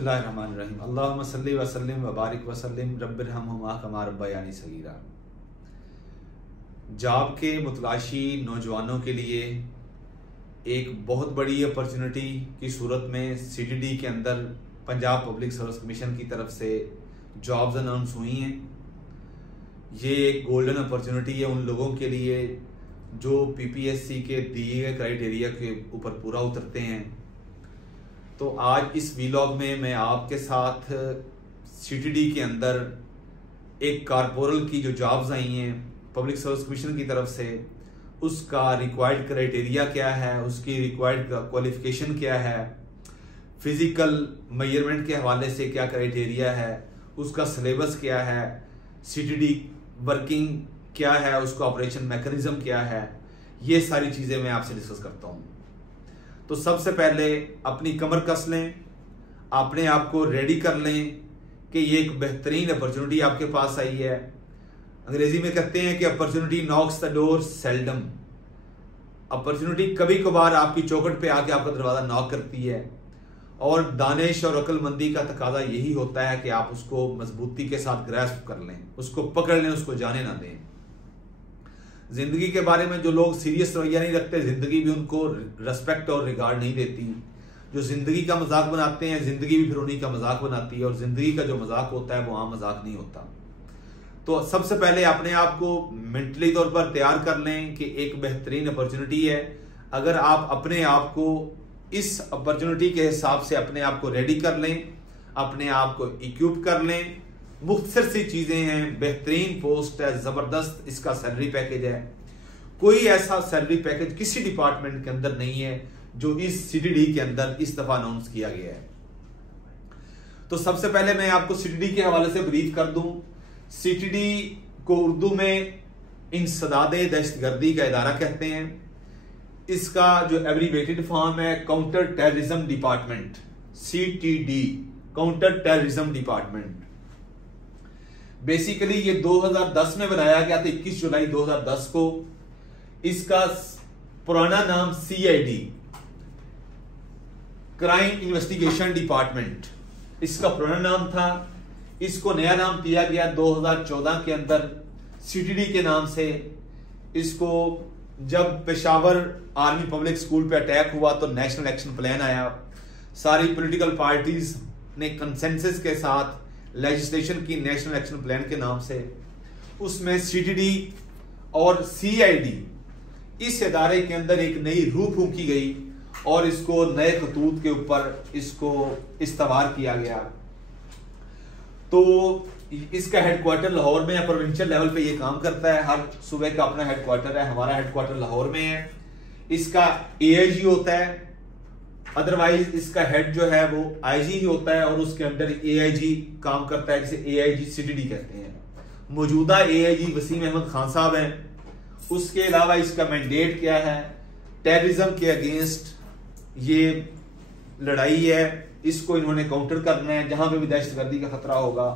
बिस्मिल्लाहिर्रहमानिर्रहीम। अल्लाहुम्मा सल्ली व सल्लिम व बारिक व सल्लिम रब्बिरहमहुमा कमा रब्बयानी सगीरा। जॉब के मुतलाशी नौजवानों के लिए एक बहुत बड़ी अपॉर्चुनिटी की सूरत में CTD के अंदर पंजाब पब्लिक सर्विस कमीशन की तरफ से जॉब्स अनाउंस हुई हैं। ये एक गोल्डन अपॉर्चुनिटी है उन लोगों के लिए जो PPSC के दिए गए क्राइटेरिया के ऊपर पूरा उतरते हैं। तो आज इस वीलॉग में मैं आपके साथ CTD के अंदर एक कारपोरल की जो जॉब्स आई हैं पब्लिक सर्विस कमीशन की तरफ से, उसका रिक्वायर्ड क्राइटेरिया क्या है, उसकी रिक्वायर्ड क्वालिफिकेशन क्या है, फिजिकल मेजरमेंट के हवाले से क्या क्राइटेरिया है, उसका सिलेबस क्या है, CTD वर्किंग क्या है, उसका ऑपरेशन मैकेनिज्म क्या है, ये सारी चीज़ें मैं आपसे डिस्कस करता हूँ। तो सबसे पहले अपनी कमर कस लें, अपने आप को रेडी कर लें कि ये एक बेहतरीन अपॉर्चुनिटी आपके पास आई है। अंग्रेजी में कहते हैं कि opportunity Knox the door seldom. Opportunity कभी कभार आपकी चौखट पे आके आपका दरवाजा नॉक करती है, और दानिश और अक्लमंदी का तकाजा यही होता है कि आप उसको मजबूती के साथ ग्रैस्प कर लें, उसको पकड़ लें, उसको जाने ना दें। जिंदगी के बारे में जो लोग सीरियस रवैया नहीं रखते, जिंदगी भी उनको रेस्पेक्ट और रिगार्ड नहीं देती। जो जिंदगी का मजाक बनाते हैं, जिंदगी भी फिर उन्हीं का मजाक बनाती है, और जिंदगी का जो मजाक होता है वो आम मजाक नहीं होता। तो सबसे पहले अपने आप को मेंटली तौर पर तैयार कर लें कि एक बेहतरीन अपॉर्चुनिटी है। अगर आप अपने आप को इस अपॉर्चुनिटी के हिसाब से अपने आप को रेडी कर लें, अपने आप को इक्विप कर लें, मुख्तसर सी चीजें हैं, बेहतरीन पोस्ट है, जबरदस्त इसका सैलरी पैकेज है। कोई ऐसा सैलरी पैकेज किसी डिपार्टमेंट के अंदर नहीं है जो इस CTD के अंदर इस दफा अनाउंस किया गया है। तो सबसे पहले मैं आपको CTD के हवाले से ब्रीफ कर दूं। CTD को उर्दू में इंसदादे दहशतगर्दी का इदारा कहते हैं। इसका जो एब्रीवेटेड फॉर्म है counter terrorism department, CTD, counter terrorism department. Basically ये 2010 में बनाया गया था, 21 जुलाई 2010 को। इसका पुराना नाम CID, क्राइम इन्वेस्टिगेशन डिपार्टमेंट, इसका पुराना नाम था। इसको नया नाम दिया गया 2014 के अंदर CTD के नाम से। इसको जब पेशावर आर्मी पब्लिक स्कूल पे अटैक हुआ तो नेशनल एक्शन प्लान आया। सारी पॉलिटिकल पार्टीज ने कंसेंसस के साथ लेजिस्लेशन की नेशनल एक्शन प्लान के नाम से। उसमें CTD और CID इस इदारे के अंदर एक नई रूह फूंकी गई और इसको नए खतूत के ऊपर इसको इस्तवार किया गया। तो इसका हेडक्वार्टर लाहौर में है, प्रोविंशियल लेवल पे ये काम करता है। हर सूबे का अपना हेडक्वार्टर है, हमारा हेडक्वार्टर लाहौर में है। इसका AIG होता है, अदरवाइज इसका हेड जो है वो IG ही होता है, और उसके अंदर AIG काम करता है, जिसे AIG CTD कहते हैं। मौजूदा AIG वसीम अहमद खान साहब हैं। उसके अलावा इसका मैंडेट क्या है? टेररिज्म के अगेंस्ट ये लड़ाई है, इसको इन्होंने काउंटर करना है जहां पे भी दहशतगर्दी का खतरा होगा।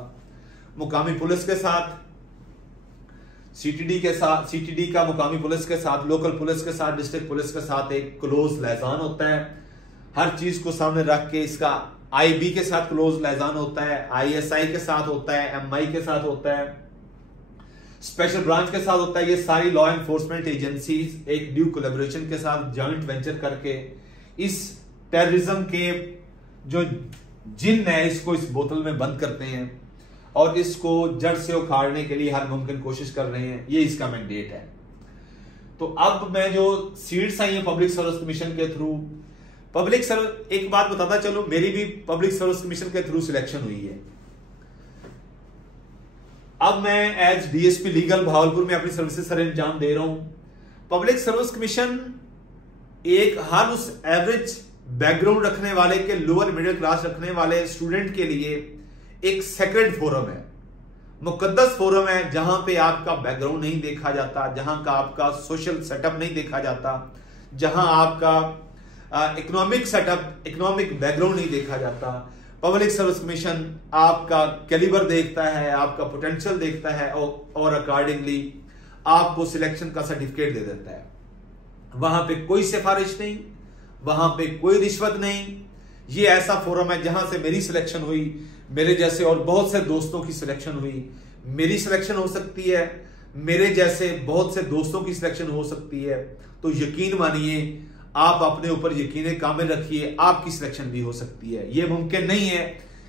मुकामी पुलिस के साथ, CTD का मुकामी पुलिस के साथ, लोकल पुलिस के साथ, डिस्ट्रिक्ट पुलिस के साथ एक क्लोज लिएजान होता है। हर चीज को सामने रख के इसका IB के साथ क्लोज लिएजान होता है, ISI के साथ होता है, MI के साथ होता है, स्पेशल ब्रांच के साथ होता है। ये सारी लॉ एनफोर्समेंट एजेंसीज एक ड्यू कोलैबोरेशन के साथ जॉइंट वेंचर करके इस टेररिज्म के जो जिन है इसको इस बोतल में बंद करते हैं और इसको जड़ से उखाड़ने के लिए हर मुमकिन कोशिश कर रहे हैं। ये इसका मैंडेट है। तो अब मैं जो सीट्स आई हैं पब्लिक सर्विस कमीशन के थ्रू, एक बात बताता चलो, मेरी भी पब्लिक सर्विस कमीशन के थ्रू सिलेक्शन हुई है। अब मैं एज DSP लीगल भावलपुर में अपनी सर्विसेज सर अंजाम दे रहा हूं। पब्लिक सर्विस कमीशन एक हर उस एवरेज बैकग्राउंड रखने वाले के, लोअर मिडिल क्लास रखने वाले स्टूडेंट के लिए एक सेक्रेड फोरम है, मुकद्दस फोरम है, जहां पे आपका बैकग्राउंड नहीं देखा जाता, जहां का आपका सोशल सेटअप नहीं देखा जाता, जहां आपका इकोनॉमिक सेटअप, इकोनॉमिक बैकग्राउंड नहीं देखा जाता। पब्लिक सर्विस कमीशन आपका कैलिबर देखता है, आपका पोटेंशियल देखता है, और अकॉर्डिंगली आपको सिलेक्शन का सर्टिफिकेट दे देता है। वहां पे कोई सिफारिश नहीं, वहां पे कोई रिश्वत नहीं, ये ऐसा फोरम है जहां से मेरी सिलेक्शन हुई, मेरे जैसे और बहुत से दोस्तों की सिलेक्शन हुई। मेरी सिलेक्शन हो सकती है, मेरे जैसे बहुत से दोस्तों की सिलेक्शन हो सकती है। तो यकीन मानिए, आप अपने ऊपर यकीन कामिल रखिए, आपकी सिलेक्शन भी हो सकती है। यह मुमकिन नहीं है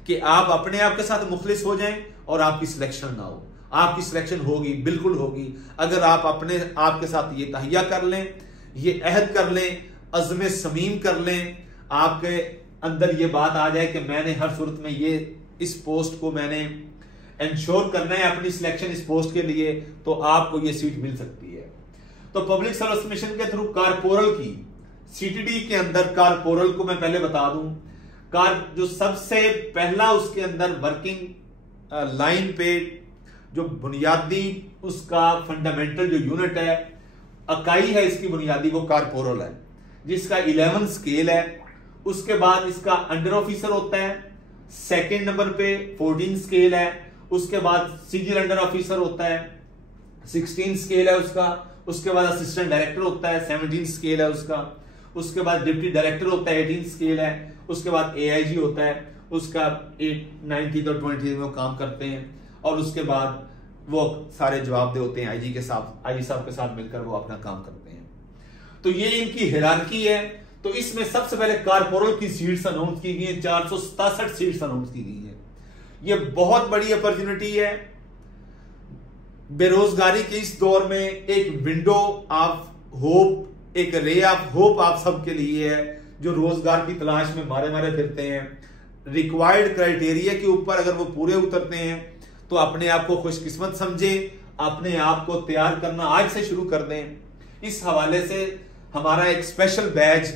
कि आप अपने आप के साथ मुखलिस हो जाएं और आपकी सिलेक्शन ना हो। आपकी सिलेक्शन होगी, बिल्कुल होगी, अगर आप अपने आप के साथ ये तहैया कर लें, ये अहद कर लें, अज़्म समीम कर लें, आपके अंदर ये बात आ जाए कि मैंने हर सूरत में ये इस पोस्ट को मैंने इंश्योर करना है अपनी सिलेक्शन इस पोस्ट के लिए, तो आपको ये सीट मिल सकती है। तो पब्लिक सर्विस कमीशन के थ्रू कारपोरल की सीटीडी के अंदर कारपोरल को मैं पहले बता दूं, जो सबसे पहला उसके अंदर वर्किंग लाइन पे जो बुनियादी उसका फंडामेंटल जो यूनिट है, इकाई है इसकी बुनियादी, वो कारपोरल है, जिसका 11 स्केल है। उसके बाद इसका अंडर ऑफिसर होता है, सेकंड नंबर पे 14 स्केल है। उसके बाद सीनियर अंडर ऑफिसर होता है, 16 स्केल है उसका। उसके बाद असिस्टेंट डायरेक्टर होता है, 17 स्केल है उसका। उसके बाद डिप्टी डायरेक्टर होता है, 18 स्केल है। उसके बाद एआईजी होता है, उसका 19 और 20 में काम करते हैं। और उसके बाद वो सारे जवाबदेह होते हैं आईजी साहब के साथ मिलकर वो अपना काम करते हैं। तो ये इनकी हिरार्की है। तो इसमें सबसे पहले कारपोरल की सीट्स अनाउंस की गई है, 467 सीट्स अनाउंस की गई है। ये बहुत बड़ी अपॉर्चुनिटी है। बेरोजगारी के इस दौर में एक विंडो ऑफ होप, एक रे ऑफ होप आप सबके लिए है जो रोजगार की तलाश में मारे मारे फिरते हैं। रिक्वायर्ड क्राइटेरिया के ऊपर अगर वो पूरे उतरते हैं तो अपने आप को खुशकिस्मत समझे, अपने आप को तैयार करना आज से शुरू कर दें। इस हवाले से हमारा एक स्पेशल बैच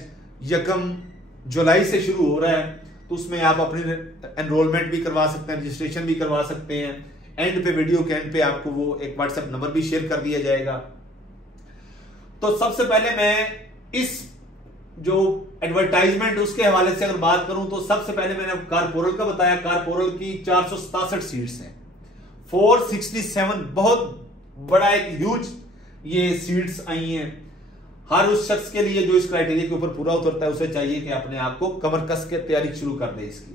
1 जुलाई से शुरू हो रहा है, तो उसमें आप अपनी एनरोलमेंट भी करवा सकते हैं, रजिस्ट्रेशन भी करवा सकते हैं। एंड पे, वीडियो के एंड पे आपको वो एक व्हाट्सएप नंबर भी शेयर कर दिया जाएगा। तो सबसे पहले मैं इस जो एडवर्टाइजमेंट उसके हवाले से अगर बात करूं तो सबसे पहले मैंने कारपोरल का बताया। कारपोरल की 467 सीट्स हैं, 467, बहुत बड़ा एक ह्यूज ये सीट्स आई हैं। हर उस शख्स के लिए जो इस क्राइटेरिया के ऊपर पूरा उतरता है, उसे चाहिए कि अपने आप को कमर कस के तैयारी शुरू कर दे इसकी।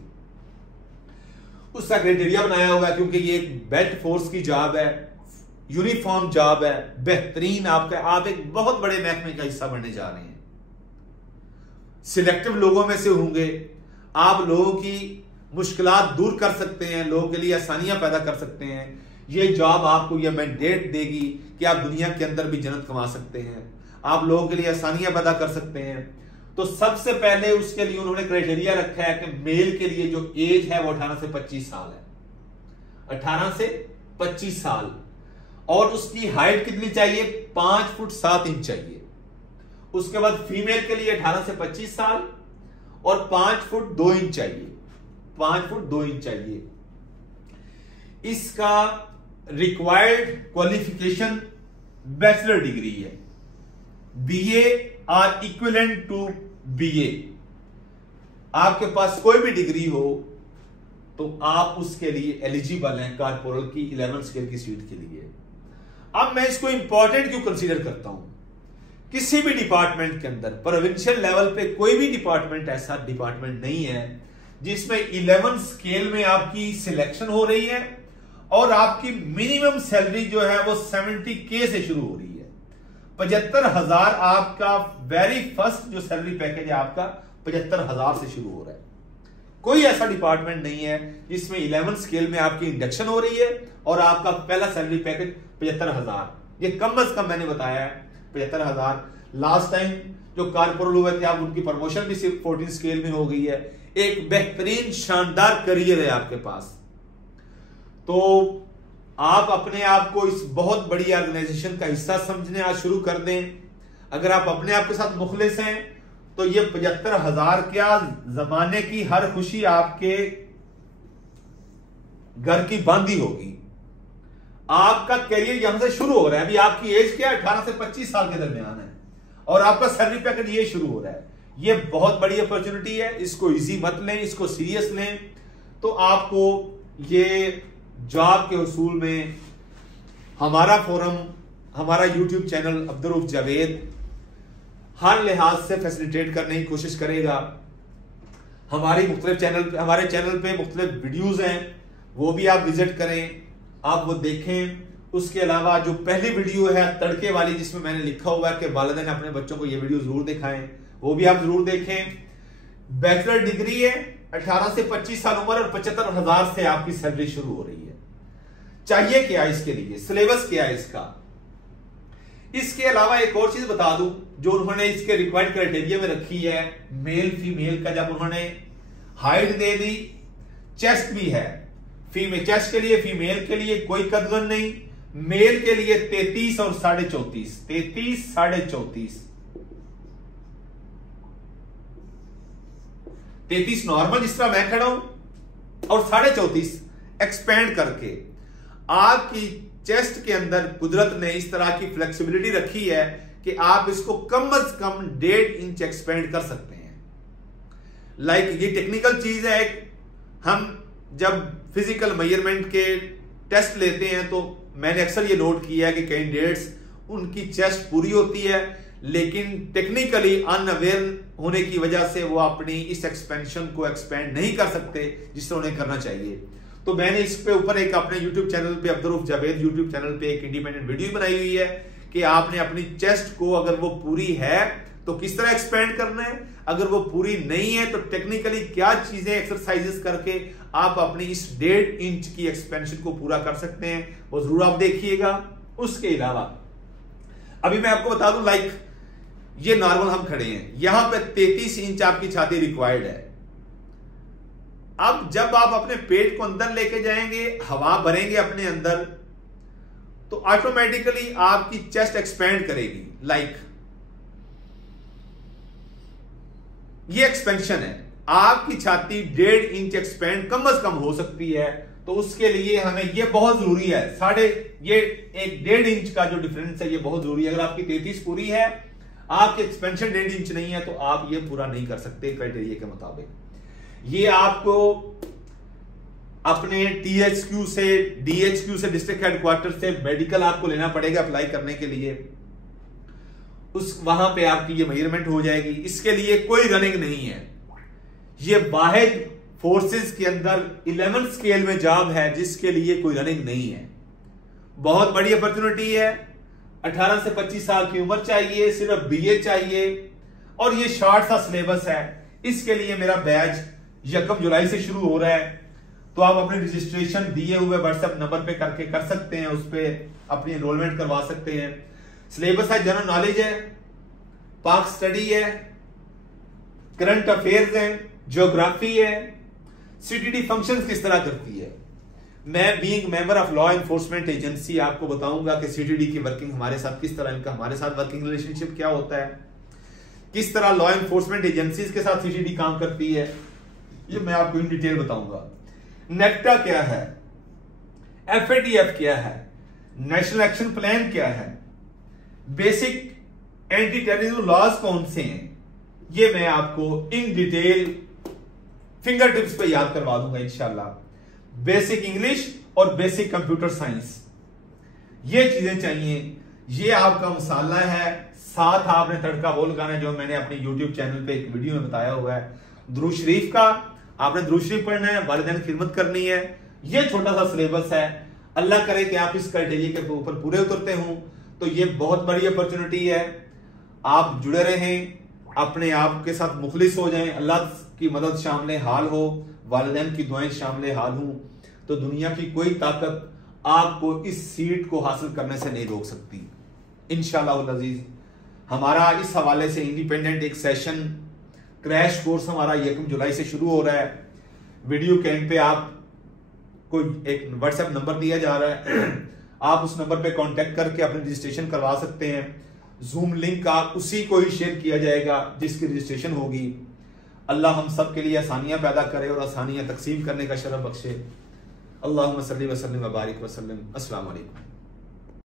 उसका क्राइटेरिया बनाया हुआ है, क्योंकि ये एक बेल्ट फोर्स की जॉब है, यूनिफॉर्म जॉब है, बेहतरीन आप एक बहुत बड़े महकमे का हिस्सा बनने जा रहे हैं। सिलेक्टिव लोगों में से होंगे, आप लोगों की मुश्किलात दूर कर सकते हैं, लोगों के लिए आसानियां पैदा कर सकते हैं। ये जॉब आपको यह मैंडेट देगी कि आप दुनिया के अंदर भी जन्नत कमा सकते हैं, आप लोगों के लिए आसानियां पैदा कर सकते हैं। तो सबसे पहले उसके लिए उन्होंने क्राइटेरिया रखा है कि मेल के लिए जो एज है वो 18 से 25 साल है, 18 से 25 साल। और उसकी हाइट कितनी चाहिए? 5 फुट 7 इंच चाहिए। उसके बाद फीमेल के लिए 18 से 25 साल और 5 फुट 2 इंच चाहिए, 5 फुट 2 इंच चाहिए। इसका रिक्वायर्ड क्वालिफिकेशन बैचलर डिग्री है, बीए और इक्विवेलेंट टू बीए। आपके पास कोई भी डिग्री हो तो आप उसके लिए एलिजिबल हैं कारपोरल की 11 स्केल की सीट के लिए। अब मैं इसको इंपॉर्टेंट क्यों कंसीडर करता हूं? किसी भी डिपार्टमेंट के अंदर, प्रोविंशियल लेवल पे कोई भी डिपार्टमेंट ऐसा डिपार्टमेंट नहीं है जिसमें 11 स्केल में आपकी सिलेक्शन हो रही है और आपकी मिनिमम सैलरी जो है वो 70K से शुरू हो रही है। 75,000 आपका वेरी फर्स्ट जो सैलरी पैकेज है आपका 75,000 से शुरू हो रहा है। कोई ऐसा डिपार्टमेंट नहीं है जिसमें 11 स्केल में आपकी इंडक्शन हो रही है और आपका पहला सैलरी पैकेज 75,000। ये कम अज कम मैंने बताया है 75,000। लास्ट टाइम जो कारपोरल हुए थे, आप उनकी प्रमोशन भी सिर्फ 14 स्केल में हो गई है। एक बेहतरीन शानदार करियर है आपके पास। तो आप अपने आप को इस बहुत बड़ी ऑर्गेनाइजेशन का हिस्सा समझने आज शुरू कर दें। अगर आप अपने आप के साथ मुखलिस हैं तो ये 75,000 क्या जमाने की हर खुशी आपके घर की बांधी होगी। आपका करियर यहां से शुरू हो रहा है। अभी आपकी एज क्या है? 18 से 25 साल के दरमियान है और आपका सैलरी पैकेज ये शुरू हो रहा है। ये बहुत बड़ी अपॉर्चुनिटी है, इसको इजी मत लें, इसको सीरियस लें। तो आपको ये जॉब के उसूल में हमारा फोरम, हमारा यूट्यूब चैनल अब्दुल रऊफ जावेद हर लिहाज से फैसिलिटेट करने की कोशिश करेगा। हमारे चैनल पे मुख्तलिफ वीडियोज हैं, वो भी आप विजिट करें, आप वो देखें। उसके अलावा जो पहली वीडियो है तड़के वाली, जिसमें मैंने लिखा हुआ है कि वालिदैन अपने बच्चों को ये वीडियो जरूर दिखाएं, वो भी आप जरूर देखें। बैचलर डिग्री है, 18 से 25 साल उम्र और 75,000 से आपकी सैलरी शुरू हो रही है। चाहिए क्या इसके लिए, सिलेबस क्या है इसका। इसके अलावा एक और चीज बता दूं जो उन्होंने इसके रिक्वायर्ड क्राइटेरिया में रखी है, मेल फीमेल का जब उन्होंने हाइट दे दी, चेस्ट भी है, फीमेल चेस्ट के लिए फीमेल के लिए कोई कदगन नहीं, मेल के लिए 33 और 34.5, 33 34.5, 33 नॉर्मल जिस तरह मैं खड़ा हूं और 34.5 एक्सपेंड करके। आपकी चेस्ट के अंदर कुदरत ने इस तरह की फ्लेक्सिबिलिटी रखी है कि आप इसको कम से कम 1.5 इंच एक्सपेंड कर सकते हैं। ये टेक्निकल चीज है। हम जब फिजिकल मेजरमेंट के टेस्ट लेते हैं तो मैंने अक्सर ये नोट किया है कि कैंडिडेट्स उनकी चेस्ट पूरी होती है, लेकिन टेक्निकली अनअवेयर होने की वजह से वो अपनी इस एक्सपेंशन को एक्सपेंड नहीं कर सकते जिस तरह उन्हें करना चाहिए। तो मैंने इस पे ऊपर एक अपने YouTube चैनल पे, अब्दुल जावेद YouTube चैनल पे एक इंडिपेंडेंट वीडियो बनाई हुई है कि आपने अपनी चेस्ट को अगर वो पूरी है तो किस तरह एक्सपेंड करना है, अगर वो पूरी नहीं है तो टेक्निकली क्या चीजें एक्सरसाइजेस करके आप अपनी इस 1.5 इंच की एक्सपेंशन को पूरा कर सकते हैं, वो जरूर आप देखिएगा। उसके अलावा अभी मैं आपको बता दूं, ये नॉर्मल हम खड़े हैं, यहां पे 33 इंच आपकी छाती रिक्वायर्ड है। अब जब आप अपने पेट को अंदर लेके जाएंगे, हवा भरेंगे अपने अंदर, तो ऑटोमेटिकली आपकी चेस्ट एक्सपेंड करेगी। ये एक्सपेंशन है, आपकी छाती 1.5 इंच एक्सपेंड कम से कम हो सकती है। तो उसके लिए हमें ये बहुत जरूरी है, ये एक 1.5 इंच का जो डिफरेंस है ये बहुत जरूरी है। अगर आपकी 33 पूरी है, आपकी एक्सपेंशन 1.5 इंच नहीं है, तो आप ये पूरा नहीं कर सकते क्राइटेरिया के मुताबिक। ये आपको अपने THQ से, DHQ से, डिस्ट्रिक्ट हेडक्वार्टर से मेडिकल आपको लेना पड़ेगा अप्लाई करने के लिए। वहां पे आपकी ये मेजरमेंट हो जाएगी। इसके लिए कोई रनिंग नहीं है। ये वाहिद फोर्सेस के अंदर 11 स्केल में जॉब है जिसके लिए कोई रनिंग नहीं है। बहुत बड़ी अपॉर्चुनिटी है। 18 से 25 साल की उम्र चाहिए, सिर्फ BA चाहिए और ये शॉर्ट सा सिलेबस है। इसके लिए मेरा बैच 1 जुलाई से शुरू हो रहा है, तो आप अपने रजिस्ट्रेशन दिए हुए व्हाट्सएप नंबर पे करके कर सकते हैं, उस पर अपनी एनरोलमेंट करवा सकते हैं। सिलेबस है, जनरल नॉलेज है, पाक स्टडी है, करंट अफेयर्स है, ज्योग्राफी है, CTD फंक्शंस किस तरह करती है। मैं being member of law enforcement agency आपको बताऊंगा कि CTD की वर्किंग हमारे साथ किस तरह, इनका हमारे साथ वर्किंग रिलेशनशिप क्या होता है, किस तरह लॉ एनफोर्समेंट एजेंसीज के साथ CTD काम करती है, ये मैं आपको इन डिटेल बताऊंगा। नेक्टा क्या है, FATF क्या है, नेशनल एक्शन प्लान क्या है, बेसिक एंटी टेररिज्म लॉज कौन से हैं, ये मैं आपको इन डिटेल फिंगर टिप्स पे याद करवा दूंगा इंशाल्लाह। बेसिक इंग्लिश और बेसिक कंप्यूटर साइंस, ये चीजें चाहिए। ये आपका मसाला है। साथ आपने तड़का वो लगाना है जो मैंने अपने YouTube चैनल पे एक वीडियो में बताया हुआ है। दुरूद शरीफ का आपने दुरूद शरीफ पढ़ना है, वालिदैन की खिदमत करनी है। ये छोटा सा सिलेबस है। अल्लाह करे कि आप इस क्राइटेरिया के ऊपर पूरे उतरते हों, तो ये बहुत बड़ी अपॉर्चुनिटी है। आप जुड़े रहें, अपने आप के साथ मुखलिस हो जाएं, अल्लाह की मदद शामिल हाल हो, वालिदैन की दुआएं शामिल हाल हो, तो दुनिया की कोई ताकत आपको इस सीट को हासिल करने से नहीं रोक सकती इंशाअल्लाह अज़ीज। हमारा इस हवाले से इंडिपेंडेंट एक सेशन क्रैश कोर्स हमारा 1 जुलाई से शुरू हो रहा है। वीडियो के एंड पे आपको एक व्हाट्सएप नंबर दिया जा रहा है, आप उस नंबर पे कांटेक्ट करके अपने रजिस्ट्रेशन करवा सकते हैं। जूम लिंक आप उसी को ही शेयर किया जाएगा जिसकी रजिस्ट्रेशन होगी। अल्लाह हम सब के लिए आसानियां पैदा करे और आसानियां तकसीम करने का शरफ बख्शे। अल्लाहुम्मा सल्ली व सल्लिम व बारिक व सल्लिम। अस्सलाम वालेकुम।